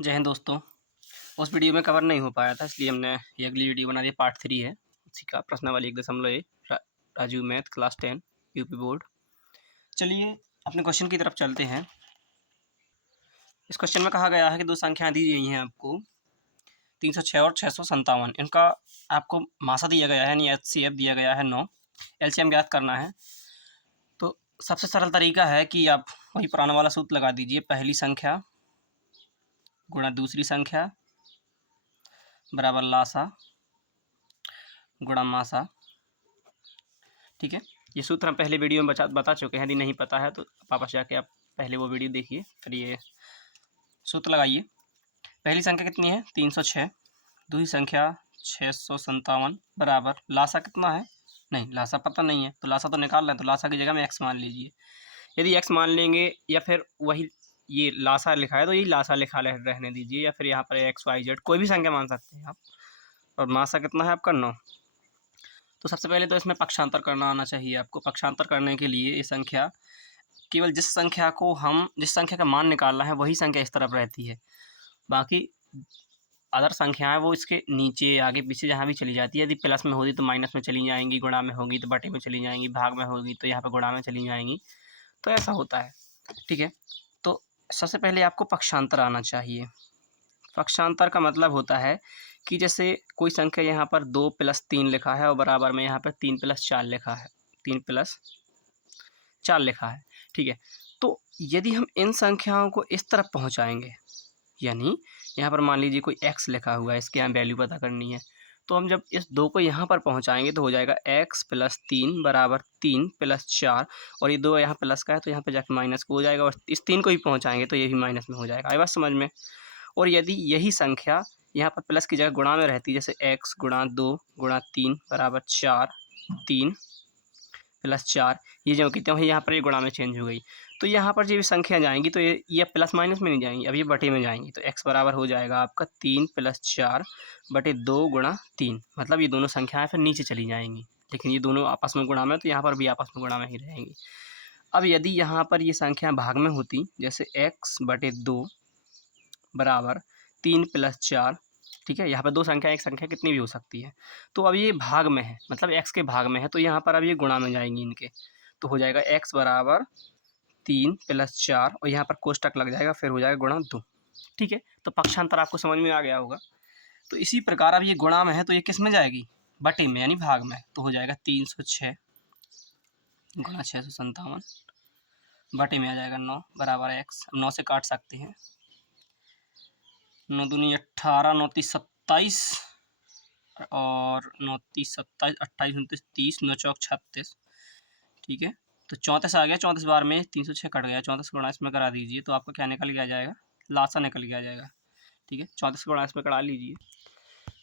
जय हिंद दोस्तों। उस वीडियो में कवर नहीं हो पाया था, इसलिए हमने ये अगली वीडियो बना दी। पार्ट 3 है उसी का, प्रश्नावली 1.1 Rajiv math class 10 UP board. चलिए अपने क्वेश्चन की तरफ चलते हैं। इस क्वेश्चन में कहा गया है कि दो संख्याएं दी गई हैं आपको 306 और 657। इनका आपको मासा दिया गया है, यानी HCF दिया गया है 9। LCM ज्ञात करना है। तो सबसे सरल तरीका है कि आप वही पुराना वाला सूत्र लगा दीजिए। पहली संख्या गुणा दूसरी संख्या बराबर लासा गुणा मासा। ठीक है, ये सूत्र हम पहले वीडियो में बता चुके हैं। यदि नहीं पता है तो वापस जाके आप पहले वो वीडियो देखिए, फिर ये सूत्र लगाइए। पहली संख्या कितनी है? 306। दूसरी संख्या 657 बराबर लासा कितना है? नहीं, लासा पता नहीं है, तो लासा तो निकाल रहे हैं, तो लासा की जगह में x मान लीजिए। यदि x मान लेंगे या फिर वही ये लासा लिखा है तो यही लासा लिखा रहने दीजिए, या फिर यहाँ पर XYZ कोई भी संख्या मान सकते हैं आप। और मासा कितना है आपका? 9। तो सबसे पहले तो इसमें पक्षांतर करना आना चाहिए आपको। पक्षांतर करने के लिए ये संख्या केवल जिस संख्या का मान निकालना है वही संख्या इस तरफ रहती है। बाकी अदर संख्याएं वो इसके नीचे आगे पीछे जहाँ भी चली जाती है। यदि प्लस में होगी तो माइनस में चली जाएंगी, गुणा में होगी तो बटे में चली जाएंगी, भाग में होगी तो यहाँ पर गुणा में चली जाएंगी। तो ऐसा होता है, ठीक है। तो सबसे पहले आपको पक्षांतर आना चाहिए। पक्षांतर का मतलब होता है कि जैसे कोई संख्या यहाँ पर 2 + 3 लिखा है और बराबर में यहाँ पर 3 + 4 लिखा है, 3 + 4 लिखा है, ठीक है। तो यदि हम इन संख्याओं को इस तरफ पहुँचाएंगे, यानी यहाँ पर मान लीजिए कोई x लिखा हुआ है, इसके यहाँ वैल्यू पता करनी है, तो हम जब इस 2 को यहाँ पर पहुँचाएंगे तो हो जाएगा x + 3 बराबर 3 + 4। और ये 2 यहाँ प्लस का है तो यहाँ पर जाकर माइनस को हो जाएगा, और इस 3 को भी पहुँचाएंगे तो ये भी माइनस में हो जाएगा। आई बात समझ में? और यदि यही संख्या यहाँ पर प्लस की जगह गुणा में रहती, जैसे x × 2 × 3 बराबर 4, 3 + 4, ये जो कितने हैं यहाँ पर ये गुणा में चेंज हो गई, तो यहाँ पर जो भी संख्या जाएंगी तो ये प्लस माइनस में नहीं जाएंगी, अब ये बटे में जाएंगी। तो x बराबर हो जाएगा आपका 3 + 4 बटे 2 × 3, मतलब ये दोनों संख्याएं फिर नीचे चली जाएंगी, लेकिन ये दोनों आपस में गुणा में, तो यहाँ पर भी आपस में गुणा में ही रहेंगी। अब यदि यहाँ पर ये संख्या भाग में होती, जैसे x/2 बराबर 3 + 4, ठीक है। यहाँ पर दो संख्या, एक संख्या कितनी भी हो सकती है। तो अब ये भाग में है, मतलब x के भाग में है, तो यहाँ पर अब ये गुणा में जाएंगी इनके, तो हो जाएगा x बराबर 3 + 4 और यहाँ पर कोष्टक लग जाएगा, फिर हो जाएगा गुणा 2, ठीक है। तो पक्षांतर आपको समझ में आ गया होगा। तो इसी प्रकार अब ये गुणा में है तो ये किस में जाएगी? बटे में, यानी भाग में। तो हो जाएगा 306 × 657 बटे में आ जाएगा 9 बराबर x। अब 9 से काट सकते हैं, 9 दूनी 18, 9 तीस 27 और 9 तीस 27, 28 29 30, 9 चौक 36, ठीक है। तो 34 आ गया, 34 बार में 306 कट गया, 34 गुणा इसमें करा दीजिए तो आपको क्या निकल के आ जाएगा? लासा निकल के आ जाएगा, ठीक है। 34 गुणा इसमें करा लीजिए,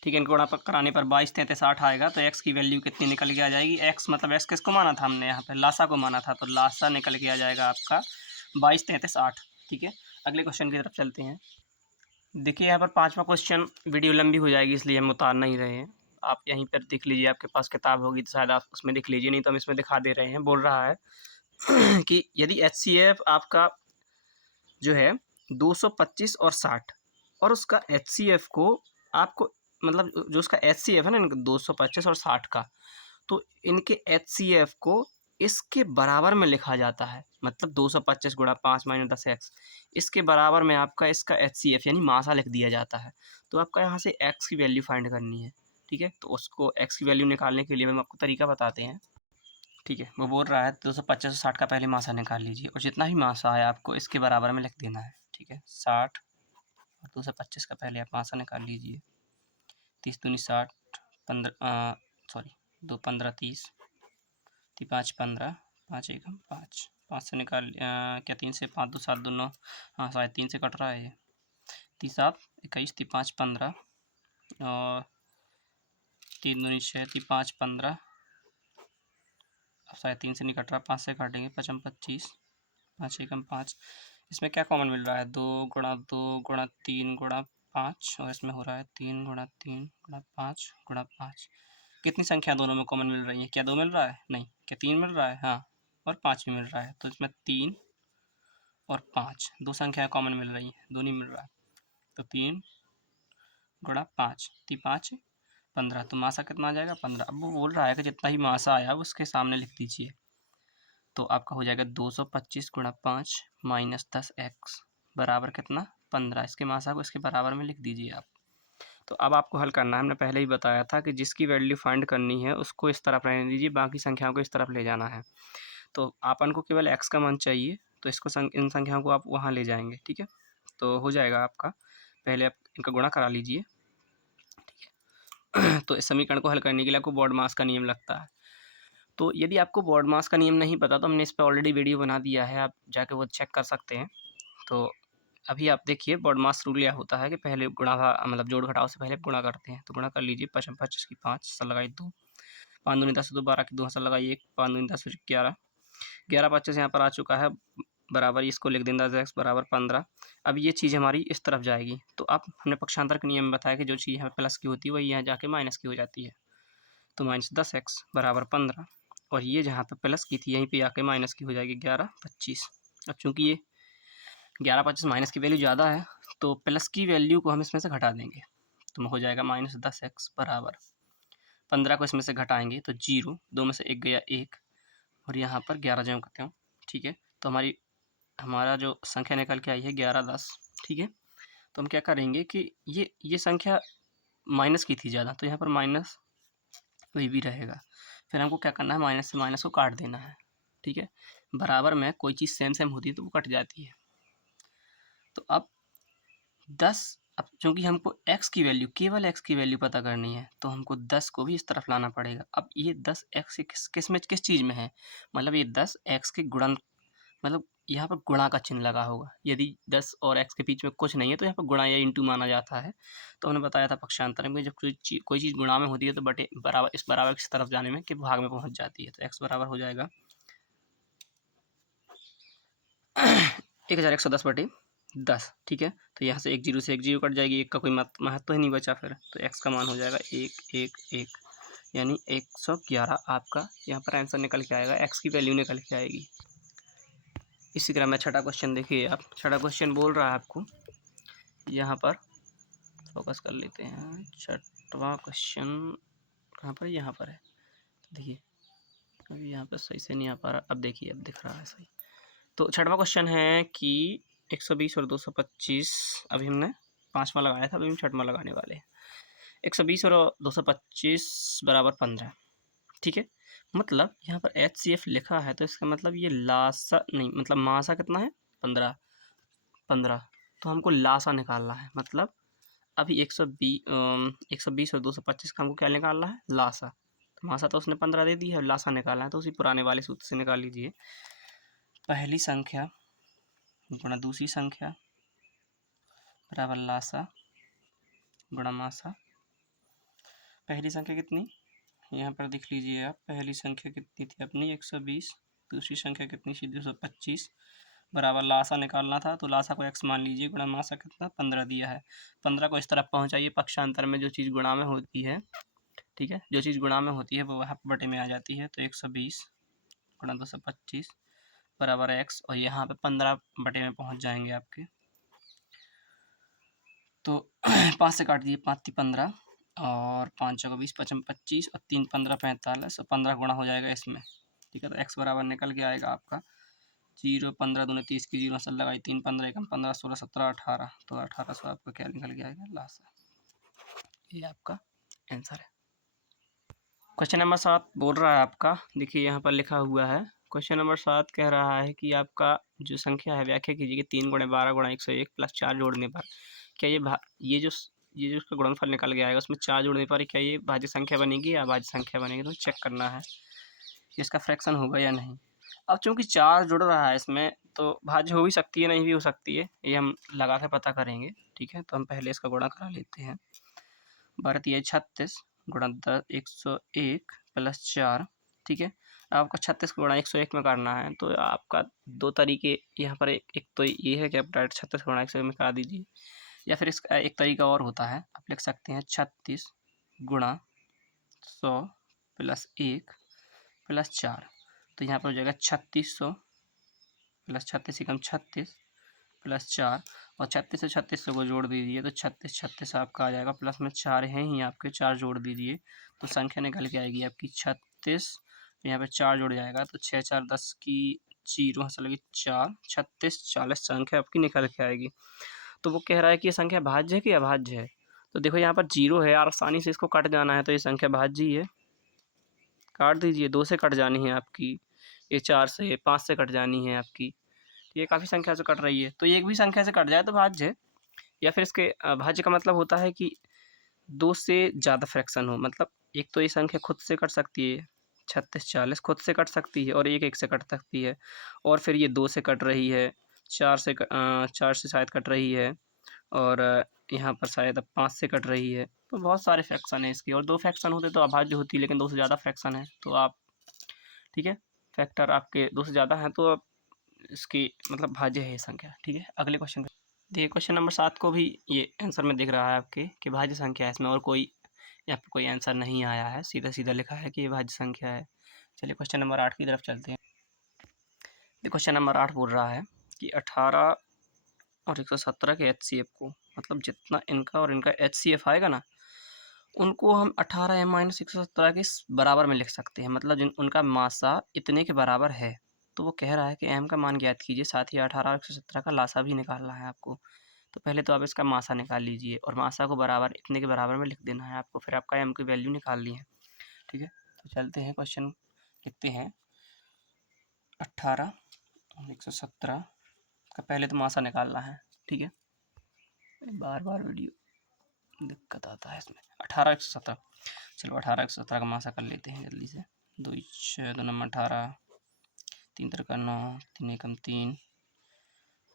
ठीक है। इनको गुणा कराने पर 22 33 8 आएगा, तो x की वैल्यू कितनी निकल के आ जाएगी? x मतलब x किसको माना था हमने? यहाँ पे लासा को माना था, तो लासा निकल के आ जाएगा आपका 22 33 8, ठीक है। अगले क्वेश्चन की तरफ चलते हैं। देखिए यहाँ पर 5वां क्वेश्चन, वीडियो लंबी हो जाएगी इसलिए हम उतार नहीं रहे हैं। आप यहीं पर देख लीजिए, आपके पास किताब होगी तो शायद आप उसमें देख लीजिए, नहीं तो हम इसमें दिखा दे रहे हैं। बोल रहा है कि यदि HCF आपका जो है 225 और 60, और उसका HCF को आपको, मतलब जो उसका HCF है ना 225 और 60 का, तो इनके HCF को इसके बराबर में लिखा जाता है। मतलब 225 × 5 - 10x, इसके बराबर में आपका इसका HCF यानी मासा लिख दिया जाता है। तो आपका यहाँ से x की वैल्यू फाइंड करनी है, ठीक है। तो उसको x की वैल्यू निकालने के लिए हम आपको तरीका बताते हैं, ठीक है। वो बोल रहा है 225 और 60 का पहले मासा निकाल लीजिए, और जितना भी मासा है आपको इसके बराबर में लिख देना है, ठीक है। 60 और 225 का पहले आप मासा निकाल लीजिए। 30 दूनी 60, 15 सॉरी 2 15 30, 5 15, 5 1 5, 5 से निकाल क्या 3 से 5 2 7 2 9, हाँ शायद 3 से कट रहा है ये। 30 7 21, 5 15 और 3 दूनी 6, 5 15, शायद 3 से नहीं कट रहा, 5 से काटेंगे, 5 25, 5 1 5। इसमें क्या कॉमन मिल रहा है? 2 × 2 × 3 × 5, और इसमें हो रहा है 3 × 3 × 5 × 5। कितनी संख्या दोनों में कॉमन मिल रही है? क्या 2 मिल रहा है? नहीं। क्या 3 मिल रहा है? हाँ, और 5 भी मिल रहा है। तो इसमें 3 और 5 दो संख्या कॉमन मिल रही है, 2 नहीं मिल रहा है। तो 3 गुणा 5, 3 5 15, तो मासा कितना आ जाएगा 15। अब वो बोल रहा है कि जितना ही मासा आया उसके सामने लिख दीजिए, तो आपका हो जाएगा 225 गुणा 5 माइनस 10x बराबर कितना 15। इसके मासा को इसके बराबर में लिख दीजिए आप। तो अब आपको हल करना है, हमने पहले ही बताया था कि जिसकी वैल्यू फाइंड करनी है उसको इस तरफ रहने दीजिए, बाकी संख्याओं को इस तरफ ले जाना है। तो आपन को केवल x का मान चाहिए, तो इसको इन संख्याओं को आप वहाँ ले जाएंगे, ठीक है। तो हो जाएगा आपका, पहले आप इनका गुणा करा लीजिए, ठीक है। तो इस समीकरण को हल करने के लिए आपको बॉड मास का नियम लगता है। तो यदि आपको बॉड मास का नियम नहीं पता तो हमने इस पर ऑलरेडी वीडियो बना दिया है, आप जाके वो चेक कर सकते हैं। तो अभी आप देखिए बॉड मास रूल यह होता है कि पहले गुणा मतलब जोड़ घटाव से पहले गुणा करते हैं। तो गुणा कर लीजिए, 5 25 की 5 हंसा लगाई 2, 5 दूनी 10 2 12 की 2 हंसा लगाई 1, 5 दूनी 10 11, 11 25 यहाँ पर आ चुका है बराबर, इसको लिख दें 10x बराबर 15। अब ये चीज़ हमारी इस तरफ जाएगी, तो आप हमने पक्षांतर के नियम में बताया कि जो चीज़ यहाँ प्लस की होती है वही यहाँ जाके माइनस की हो जाती है। तो माइनस 10x बराबर 15, और ये जहाँ पे प्लस की थी यहीं पे आके माइनस की हो जाएगी 11 25। अब चूंकि ये 11 25 माइनस की वैल्यू ज़्यादा है तो प्लस की वैल्यू को हम इसमें से घटा देंगे, तो हो जाएगा माइनस 10x बराबर 15 को इसमें से घटाएंगे तो 0, 2 में से 1 गया 1, और यहाँ पर 11 जो करते हो, ठीक है। तो हमारा जो संख्या निकल के आई है 11 10, ठीक है। तो हम क्या करेंगे कि ये संख्या माइनस की थी ज़्यादा, तो यहाँ पर माइनस वही भी रहेगा। फिर हमको क्या करना है, माइनस से माइनस को काट देना है, ठीक है। बराबर में कोई चीज़ सेम सेम होती है तो वो कट जाती है। तो अब 10, अब चूँकि हमको x की वैल्यू, केवल x की वैल्यू पता करनी है, तो हमको 10 को भी इस तरफ लाना पड़ेगा। अब ये 10 x किस चीज़ में है, मतलब ये 10 x के गुणन, मतलब यहाँ पर गुणा का चिन्ह लगा होगा। यदि 10 और x के बीच में कुछ नहीं है तो यहाँ पर गुणा या इंटू माना जाता है। तो हमने बताया था पक्षांतर में, जब कोई चीज़ गुणा में होती है तो बटे बराबर, इस बराबर की तरफ जाने में कि भाग में पहुँच जाती है। तो x बराबर हो जाएगा 1110 बटे 10, ठीक है। तो यहाँ से 1 0 से 1 0 कट जाएगी, 1 का कोई महत्व ही नहीं बचा फिर, तो x का मान हो जाएगा 1 1 1, यानी 111 आपका यहाँ पर आंसर निकल के आएगा, x की वैल्यू निकल के आएगी। इसी क्रम में छठा क्वेश्चन देखिए आप। छठा क्वेश्चन बोल रहा है आपको, यहाँ पर फोकस कर लेते हैं। छठवां क्वेश्चन कहाँ पर, यहाँ पर है, देखिए अभी यहाँ पर सही से नहीं आ पा रहा, अब देखिए अब दिख रहा है सही। तो छठवां क्वेश्चन है कि 120 और 225, अभी हमने पाँचवा लगाया था, अभी हम छठवां लगाने वाले हैं। 120 और 225 बराबर 15, ठीक है। मतलब यहाँ पर HCF लिखा है तो इसका मतलब ये लासा नहीं, मतलब मासा कितना है 15 15, तो हमको लासा निकालना है। मतलब अभी 120 और 225 का हमको क्या निकालना है, लासा। तो मासा तो उसने 15 दे दी है, लासा निकालना है, तो उसी पुराने वाले सूत्र से निकाल लीजिए। पहली संख्या गुणा दूसरी संख्या बराबर लासा गुणा मासा। पहली संख्या कितनी, यहाँ पर देख लीजिए आप, पहली संख्या कितनी थी अपनी 120, दूसरी संख्या कितनी थी 225, बराबर लासा निकालना था तो लासा को x मान लीजिए, गुणा मासा कितना 15 दिया है। 15 को इस तरफ पहुँचाइए, पक्षांतर में जो चीज़ गुणा में होती है, ठीक है, जो चीज़ गुणा में होती है वो वहाँ बटे में आ जाती है। तो 120 गुणा 225 बराबर x, और यहाँ पे 15 बटे में पहुँच जाएंगे आपके। तो 5 से काट दिए, 5 15 और 5 चौका 20 5 25 और 3 15 45, और 15 गुणा हो जाएगा इसमें, ठीक है। तो x बराबर निकल के आएगा आपका 0 15 दूनी 30 की 0 असल लगाई 3 15 1 15 16 17 18, तो 1800 आपका क्या निकल के आएगा, लासा। ये आपका आंसर है। क्वेश्चन नंबर 7 बोल रहा है आपका, देखिए यहाँ पर लिखा हुआ है। क्वेश्चन नंबर 7 कह रहा है कि आपका जो संख्या है व्याख्या कीजिए कि 3 गुणे 12 गुणा 101 प्लस 4 जोड़ने पर क्या ये जो उसका गुणनफल निकल के आएगा उसमें 4 जोड़ने पर क्या ये भाज्य संख्या बनेगी या अभाज्य संख्या बनेगी। तो चेक करना है कि इसका फ्रैक्शन होगा या नहीं। अब चूंकि 4 जुड़ रहा है इसमें तो भाज्य हो भी सकती है, नहीं भी हो सकती है, ये हम लगा के पता करेंगे, ठीक है। तो हम पहले इसका गुणा करा लेते हैं। 12 36 गुणा 101 प्लस 4, ठीक है। आपका 36 गुणा 101 में करना है तो आपका दो तरीके यहाँ पर, एक तो ये है कि आप डायरेक्ट 36 गुणा 101 में करा दीजिए, या फिर इसका एक तरीका और होता है, आप लिख सकते हैं 36 गुणा 100 प्लस 1 प्लस 4। तो यहाँ पर हो जाएगा 3600 प्लस 36 एकम 36 प्लस 4, और 36 से 36 को जोड़ दीजिए तो 36 36 आपका आ जाएगा, प्लस में 4 हैं ही आपके, 4 जोड़ दीजिए तो संख्या निकल के आएगी आपकी 36। यहाँ पे 4 जुड़ जाएगा तो 6 4 10 की 0 हंस लगी 4, 36 40 संख्या आपकी निकल के आएगी। तो वो कह रहा है कि ये संख्या भाज्य है कि अभाज्य है। तो देखो यहाँ पर 0 है, आसानी से इसको कट जाना है, तो ये संख्या भाज्य ही है, काट दीजिए। 2 से कट जानी है आपकी, ये 4 से, 5 से कट जानी है आपकी, ये काफ़ी संख्या से कट रही है। तो ये एक भी संख्या से कट जाए तो भाज्य है। या फिर इसके भाज्य का मतलब होता है कि 2 से ज़्यादा फ्रैक्शन हो, मतलब एक तो ये संख्या खुद से कट सकती है, 36 40 खुद से कट सकती है, और 1 1 से कट सकती है, और फिर ये 2 से कट रही है, 4 से शायद कट रही है, और यहाँ पर शायद अब 5 से कट रही है। तो बहुत सारे फ्रैक्शन है इसके, और 2 फ्रैक्शन होते तो अभाज्य होती, लेकिन 2 से ज़्यादा फ्रैक्शन है तो आप, ठीक है, फैक्टर आपके 2 से ज़्यादा हैं तो अब इसकी मतलब भाज्य है ये संख्या। ठीक है, अगले क्वेश्चन पे देखिए। क्वेश्चन नंबर 7 को भी ये आंसर में दिख रहा है आपके कि भाज्य संख्या है इसमें, और कोई यहाँ पे कोई आंसर नहीं आया है, सीधा सीधा लिखा है कि ये भाज्य संख्या है। चलिए क्वेश्चन नंबर 8 की तरफ चलते हैं। क्वेश्चन नंबर 8 बोल रहा है कि 18 और 117 के HCF को, मतलब जितना इनका और इनका HCF आएगा ना, उनको हम 18m माइनस 117 के बराबर में लिख सकते हैं, मतलब जिन उनका मासा इतने के बराबर है। तो वो कह रहा है कि m का मान ज्ञात कीजिए, साथ ही 18 और 117 का लासा भी निकालना है आपको। तो पहले तो आप इसका मासा निकाल लीजिए, और मासा को बराबर इतने के बराबर में लिख देना है आपको, फिर आपका m की वैल्यू निकालनी है। ठीक है, तो चलते हैं क्वेश्चन लिखते हैं। 18 और 117 का पहले तो मासा निकालना है। ठीक है, बार बार वीडियो दिक्कत आता है इसमें। 18 117, चलो 18 117 का मासा कर लेते हैं जल्दी से। 2 6 2 नंबर 18, 3 3 9, 3 एकम 3,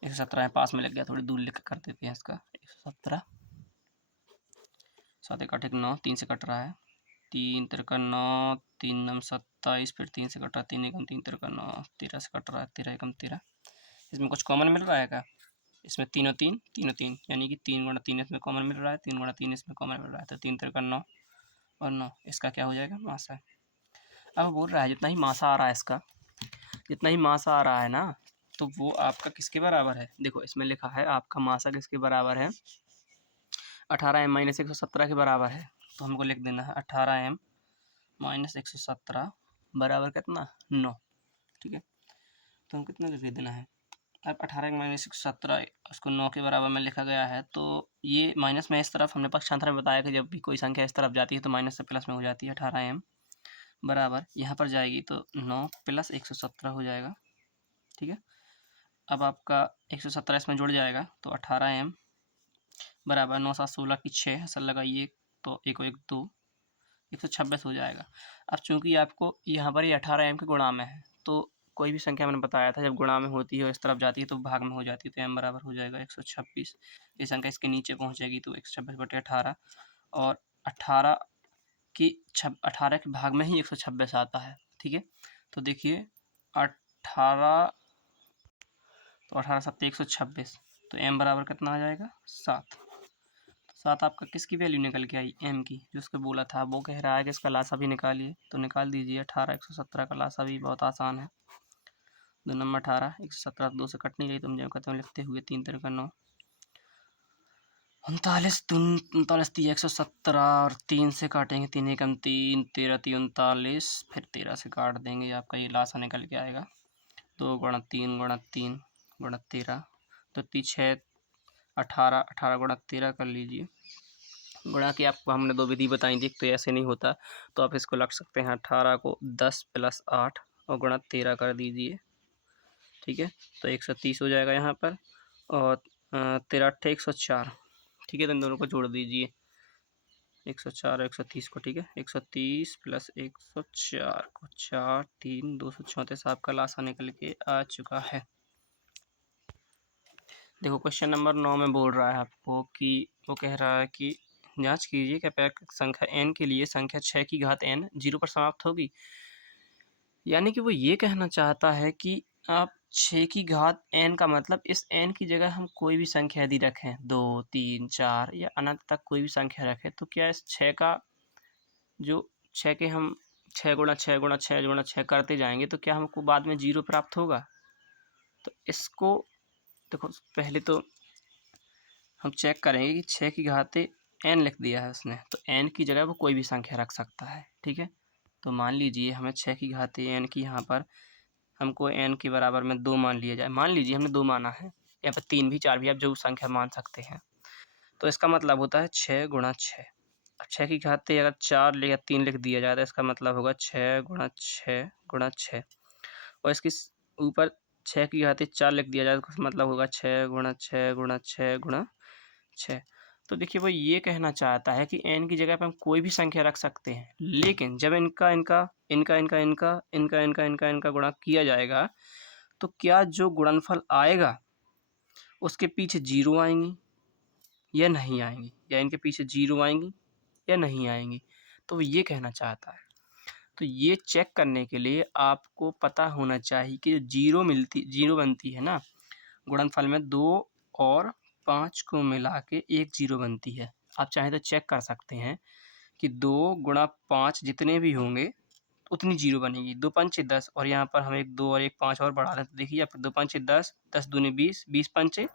117 पास में लग गया, थोड़ी दूर लिख कर देते हैं इसका। 117 7 1 8 1 9, 3 से कट रहा है, 3 3 9, 3 9 27, फिर 3 से कट रहा है, 3 एकम 3 3 9, 13 से कट रहा है, 13 एकम 13। इसमें कुछ कॉमन मिल रहा है क्या? इसमें तीनों 3, यानी कि 3 गुणा 3 इसमें कॉमन मिल रहा है, 3 गुणा 3 इसमें कॉमन मिल रहा है, तो 3 3 9 और 9, इसका क्या हो जाएगा? मासा। अब बोल रहा है जितना ही मासा आ रहा है इसका, जितना ही मासा आ रहा है ना, तो वो आपका किसके बराबर है? देखो इसमें लिखा है आपका मासा किसके बराबर है? 18m माइनस 117 के बराबर है। तो हमको लिख देना है 18m माइनस 117 बराबर कितना? 9। ठीक है, तो हम कितना लिख देना है? अब 18 माइनस 117 उसको 9 के बराबर में लिखा गया है, तो ये माइनस में इस तरफ, हमने पक्षांतर में बताया कि जब भी कोई संख्या इस तरफ जाती है तो माइनस से प्लस में हो जाती है। 18m बराबर यहाँ पर जाएगी तो 9 प्लस 117 हो जाएगा। ठीक है, अब आपका 117 इसमें जुड़ जाएगा, तो 18m बराबर 9 7 16 की 6 असल लगाइए, तो 1 1 2, 126 हो जाएगा। अब चूंकि आपको यहाँ पर ये 18m के गुणा में है, तो कोई भी संख्या मैंने बताया था जब गुणा में होती है और इस तरफ जाती है तो भाग में हो जाती है, तो m बराबर हो जाएगा 126। ये संख्या इसके नीचे पहुँचेगी तो 126/18, और 18 के भाग में ही 126 आता है। ठीक है, तो देखिए 18, तो 18 7 126, तो m बराबर कितना आ जाएगा? 7। 7 आपका किसकी वैल्यू निकल के आई? m की, जो उसको बोला था। वो कह रहा है कि इसका लासा भी निकालिए, तो निकाल दीजिए। 18 117 का लासा भी बहुत आसान है। 2 नंबर 18, 117 2 से कट नहीं रही, तुम जब कहते हो लिखते हुए 3 3 9, 39 39 3 117, और 3 से काटेंगे, 3 एकम 3, 13 3 39, फिर 13 से काट देंगे, आपका ये लासा निकल के आएगा। 2 गुणा 3 गुणा 3 गुणा 13, तो 6 18, 18 गुणा 13 कर लीजिए। गुणा की आपको हमने 2 विधि बताई थी, तो ऐसे नहीं होता, तो आप इसको लग सकते हैं 18 को 10 + 8 और गुणा 13 कर दीजिए। ठीक है, तो 130 हो जाएगा यहाँ पर, और 13 8 104। ठीक है, तो इन दोनों को जोड़ दीजिए, 104 और 130 को। ठीक है, 130 + 104 को 4 3 234 आपका लासा निकल के आ चुका है। देखो क्वेश्चन नंबर 9 में बोल रहा है आपको कि वो कह रहा है कि जांच कीजिए कि अपेक्षित संख्या n के लिए संख्या 6 की घात n 0 पर समाप्त होगी। यानी कि वो ये कहना चाहता है कि आप 6 की घात n का मतलब इस n की जगह हम कोई भी संख्या यदि रखें, 2 3 4 या अनंत तक कोई भी संख्या रखें, तो क्या इस 6 का जो 6 के हम 6 गुणा 6 गुणा 6 गुणा 6 करते जाएंगे तो क्या हमको बाद में 0 प्राप्त होगा? तो इसको देखो, पहले तो हम चेक करेंगे कि 6 की घाते n लिख दिया है उसने, तो n की जगह वो कोई भी संख्या रख सकता है, ठीक है। तो मान लीजिए हमें 6 की घाते n की यहाँ पर हमको n के बराबर में 2 मान लिया जाए। मान लीजिए हमने 2 माना है, यहाँ पर 3 भी 4 भी आप जो संख्या मान सकते हैं। तो इसका मतलब होता है 6 गुणा 6। अब 6 की घाते अगर 4 या 3 लिख दिया जाए तो इसका मतलब होगा 6 गुणा 6 गुणा 6, और इसके ऊपर 6 की घाते 4 लिख दिया जाए तो इसका मतलब होगा 6 गुणा 6 गुणा 6 गुणा 6। तो देखिए वो ये कहना चाहता है कि n की जगह पे हम कोई भी संख्या रख सकते हैं, लेकिन जब इनका इनका इनका इनका इनका इनका इनका इनका इनका गुणा किया जाएगा तो क्या जो गुणनफल आएगा उसके पीछे 0 आएंगी या नहीं आएंगी, या इनके पीछे 0 आएंगी या नहीं आएंगी। तो वो ये कहना चाहता है। तो ये चेक करने के लिए आपको पता होना चाहिए कि जो 0 बनती है ना गुणनफल में, 2 और 5 को मिला के 1 0 बनती है। आप चाहें तो चेक कर सकते हैं कि 2 गुणा 5 जितने भी होंगे उतनी 0 बनेगी। 2 पंचे 10, और यहाँ पर हम एक 2 और एक 5 और बढ़ा दें तो देखिए यहाँ पर 2 पंचे 10, 10 दूनी 20, 20 पंचे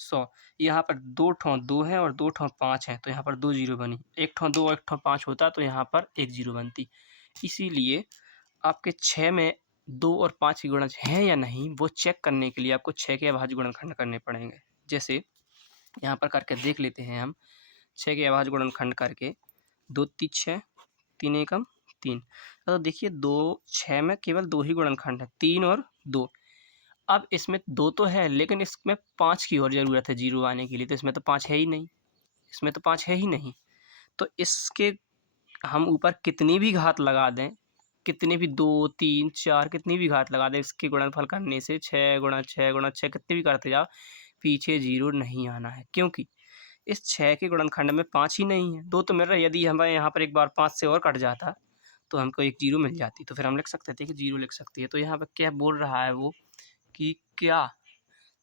100। यहाँ पर 2 ठों 2 है और 2 ठों 5 है, तो यहाँ पर 2 0 बनी। 1 ठों 2 और 1 ठों 5 होता तो यहाँ पर 1 0 बनती। इसीलिए आपके 6 में 2 और 5 के गुणज हैं या नहीं वो चेक करने के लिए आपको 6 के अभाज्य गुणनखंड करने पड़ेंगे। जैसे यहाँ पर करके देख लेते हैं हम। 6 के अभाज्य गुणनखंड करके 2 3 6, 3 एकम 3। तो देखिए 2 6 में केवल 2 ही गुणनखंड है, 3 और 2। अब इसमें 2 तो है लेकिन इसमें 5 की और ज़रूरत है 0 आने के लिए, तो इसमें तो 5 है ही नहीं, इसमें तो 5 है ही नहीं। तो इसके हम ऊपर कितनी भी घात लगा दें, कितनी भी 2 3 4 कितनी भी घात लगा दें, इसके गुणनफल करने से 6 गुणा 6 गुणा 6 कितने भी करते जाओ पीछे 0 नहीं आना है, क्योंकि इस 6 के गुणनखंड में 5 ही नहीं है, 2 तो मिल रहा है। यदि हमें यहाँ पर एक बार 5 से और कट जाता तो हमको एक 0 मिल जाती, तो फिर हम लिख सकते थे कि 0 लिख सकती है। तो यहाँ पर क्या बोल रहा है वो कि क्या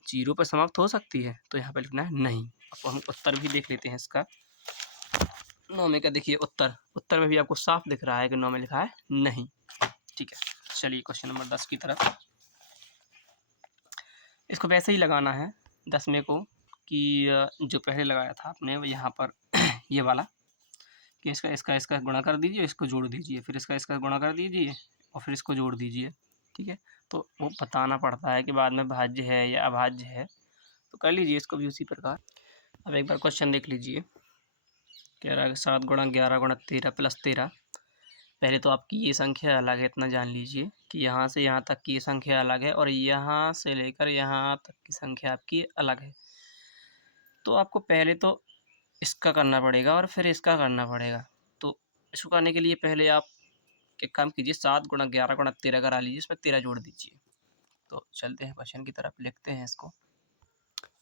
0 पर समाप्त हो सकती है, तो यहाँ पर लिखना है नहीं। अब हम उत्तर भी देख लेते हैं इसका। 9 में का देखिए उत्तर में भी आपको साफ दिख रहा है कि 9 में लिखा है नहीं, ठीक है। चलिए क्वेश्चन नंबर 10 की तरफ। इसको वैसे ही लगाना है 10 में को कि जो पहले लगाया था आपने यहाँ पर ये वाला कि इसका गुणा कर दीजिए, इसको जोड़ दीजिए, फिर इसका गुणा कर दीजिए और फिर इसको जोड़ दीजिए, ठीक है। तो वो बताना पड़ता है कि बाद में भाज्य है या अभाज्य है, तो कर लीजिए इसको भी उसी प्रकार। अब एक बार क्वेश्चन देख लीजिए। कह रहा है 7 गुणा 11 गुणा 13 प्लस 13। पहले तो आपकी ये संख्या अलग है, इतना जान लीजिए कि यहाँ से यहाँ तक की ये संख्या अलग है और यहाँ से लेकर यहाँ तक की संख्या आपकी अलग है। तो आपको पहले तो इसका करना पड़ेगा और फिर इसका करना पड़ेगा। तो इसको करने के लिए पहले आप एक काम कीजिए, 7 गुणा 11 गुणा 13 करा लीजिए, इसमें 13 जोड़ दीजिए। तो चलते हैं क्वेश्चन की तरफ, लिखते हैं इसको।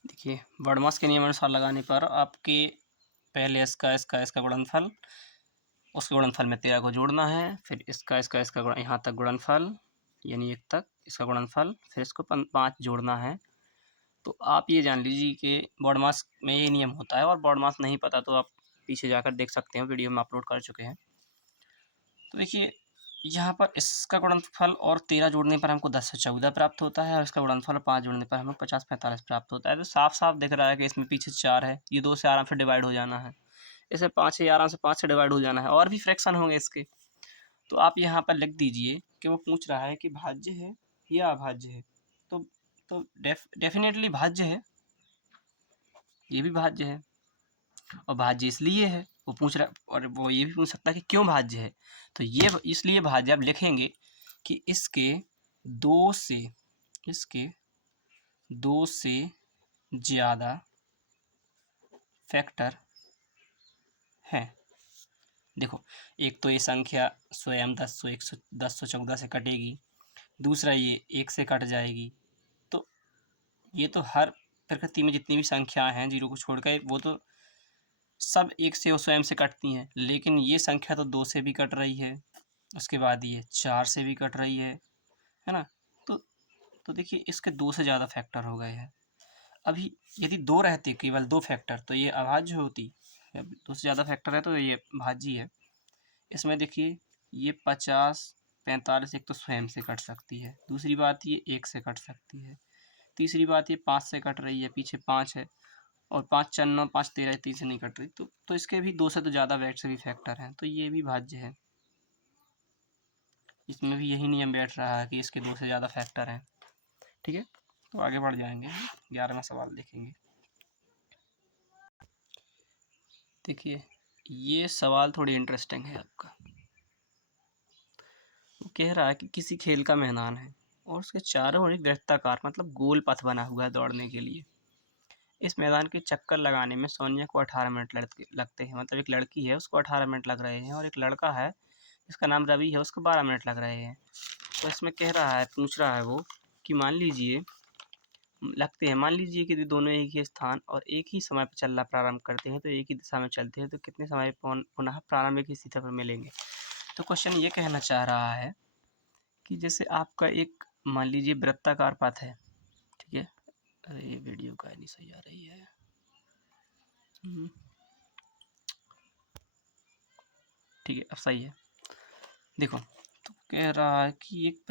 देखिए वर्डमास के नियमानुसार लगाने पर आपके पहले इसका गुणनफल, उसके गुणनफल में 13 को जोड़ना है, फिर इसका यहाँ तक गुणनफल यानी 1 तक इसका गुणनफल, फिर इसको 5 जोड़ना है। तो आप ये जान लीजिए कि बॉडमास में ये नियम होता है, और बॉडमास नहीं पता तो आप पीछे जाकर देख सकते हैं, वीडियो में अपलोड कर चुके हैं। तो देखिए यहाँ पर इसका गुणनफल और 13 जोड़ने पर हमको 10 से 14 प्राप्त होता है, और इसका गुणनफल 5 जोड़ने पर हमें 50 45 प्राप्त होता है। तो साफ साफ दिख रहा है कि इसमें पीछे 4 है, ये 2 से आराम से डिवाइड हो जाना है, इसे 5 है, आराम से 5 से डिवाइड हो जाना है, और भी फ्रैक्शन होंगे इसके। तो आप यहाँ पर लिख दीजिए कि वो पूछ रहा है कि भाज्य है या अभाज्य है। तो डेफिनेटली भाज्य है, ये भी भाज्य है, और भाज्य इसलिए है वो पूछ रहा, और वो ये भी पूछ सकता है कि क्यों भाज्य है। तो ये इसलिए भाज्य आप लिखेंगे कि इसके दो से ज़्यादा फैक्टर हैं। देखो एक तो ये संख्या स्वयं 1014 से कटेगी, दूसरा ये 1 से कट जाएगी। तो ये तो हर प्रकृति में जितनी भी संख्या हैं 0 को छोड़कर, वो तो सब 1 से और स्वयं से कटती हैं, लेकिन ये संख्या तो 2 से भी कट रही है, उसके बाद ये 4 से भी कट रही है ना। तो देखिए इसके 2 से ज़्यादा फैक्टर हो गए हैं। अभी यदि 2 रहते केवल 2 फैक्टर तो ये अभाज्य होती, अब 2 से ज़्यादा फैक्टर है तो ये भाज्य है। इसमें देखिए ये 50 45 एक तो स्वयं से कट सकती है, दूसरी बात ये 1 से कट सकती है, तीसरी बात ये 5 से कट रही है, पीछे 5 है, और 5 4 9 5 13 3 से नहीं कट रही, तो इसके भी 2 से तो ज़्यादा वैसे भी फैक्टर हैं, तो ये भी भाज्य है। इसमें भी यही नियम बैठ रहा है कि इसके 2 से ज़्यादा फैक्टर हैं। ठीक है, तो आगे बढ़ जाएंगे, 11वां सवाल देखेंगे। देखिए ये सवाल थोड़ी इंटरेस्टिंग है आपका। वो कह रहा है कि किसी खेल का मैदान है और उसके चारों ओर एक वृत्ताकार मतलब गोल पथ बना हुआ है दौड़ने के लिए। इस मैदान के चक्कर लगाने में सोनिया को 18 मिनट लगते हैं, मतलब एक लड़की है उसको 18 मिनट लग रहे हैं, और एक लड़का है जिसका नाम रवि है उसको 12 मिनट लग रहे हैं। तो इसमें कह रहा है, पूछ रहा है वो कि मान लीजिए मान लीजिए कि दोनों एक ही स्थान और एक ही समय पर चलना प्रारंभ करते हैं, तो एक ही दिशा में चलते हैं, तो कितने समय पुनः प्रारंभिक स्थिति पर मिलेंगे। तो क्वेश्चन ये कहना चाह रहा है कि जैसे आपका एक मान लीजिए वृत्ताकार पथ है, ठीक है। अरे ये वीडियो का नहीं सही आ रही है। ठीक है अब सही है। देखो तो कह रहा है कि एक